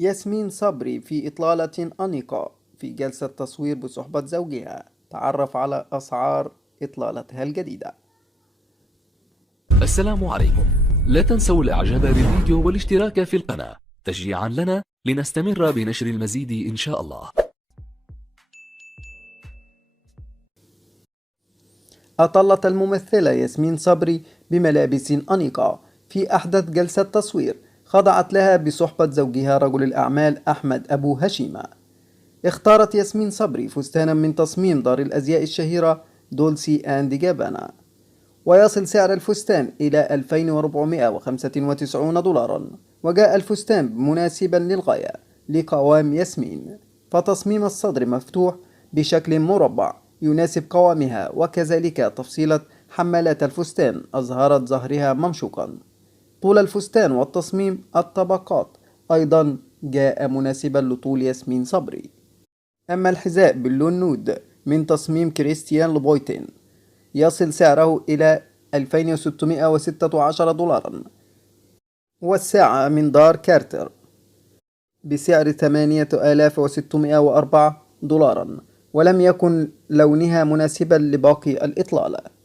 ياسمين صبري في إطلالة أنيقة في جلسة تصوير بصحبة زوجها. تعرف على أسعار إطلالتها الجديدة. السلام عليكم. لا تنسوا الاعجاب بالفيديو والاشتراك في القناة تشجيعا لنا لنستمر بنشر المزيد إن شاء الله. أطلت الممثلة ياسمين صبري بملابس أنيقة في أحدث جلسة تصوير خضعت لها بصحبة زوجها رجل الأعمال أحمد أبو هشيمة. اختارت ياسمين صبري فستانا من تصميم دار الأزياء الشهيرة دولسي أند جابانا، ويصل سعر الفستان إلى 2495 دولارا، وجاء الفستان مناسبا للغاية لقوام ياسمين، فتصميم الصدر مفتوح بشكل مربع يناسب قوامها، وكذلك تفصيلة حمالات الفستان أظهرت ظهرها ممشوقا. طول الفستان والتصميم الطبقات أيضا جاء مناسبا لطول ياسمين صبري. أما الحذاء باللون نود من تصميم كريستيان لوبويتين يصل سعره إلى 2616 دولارا، والساعة من دار كارتر بسعر 8604 دولارا، ولم يكن لونها مناسبا لباقي الإطلالة.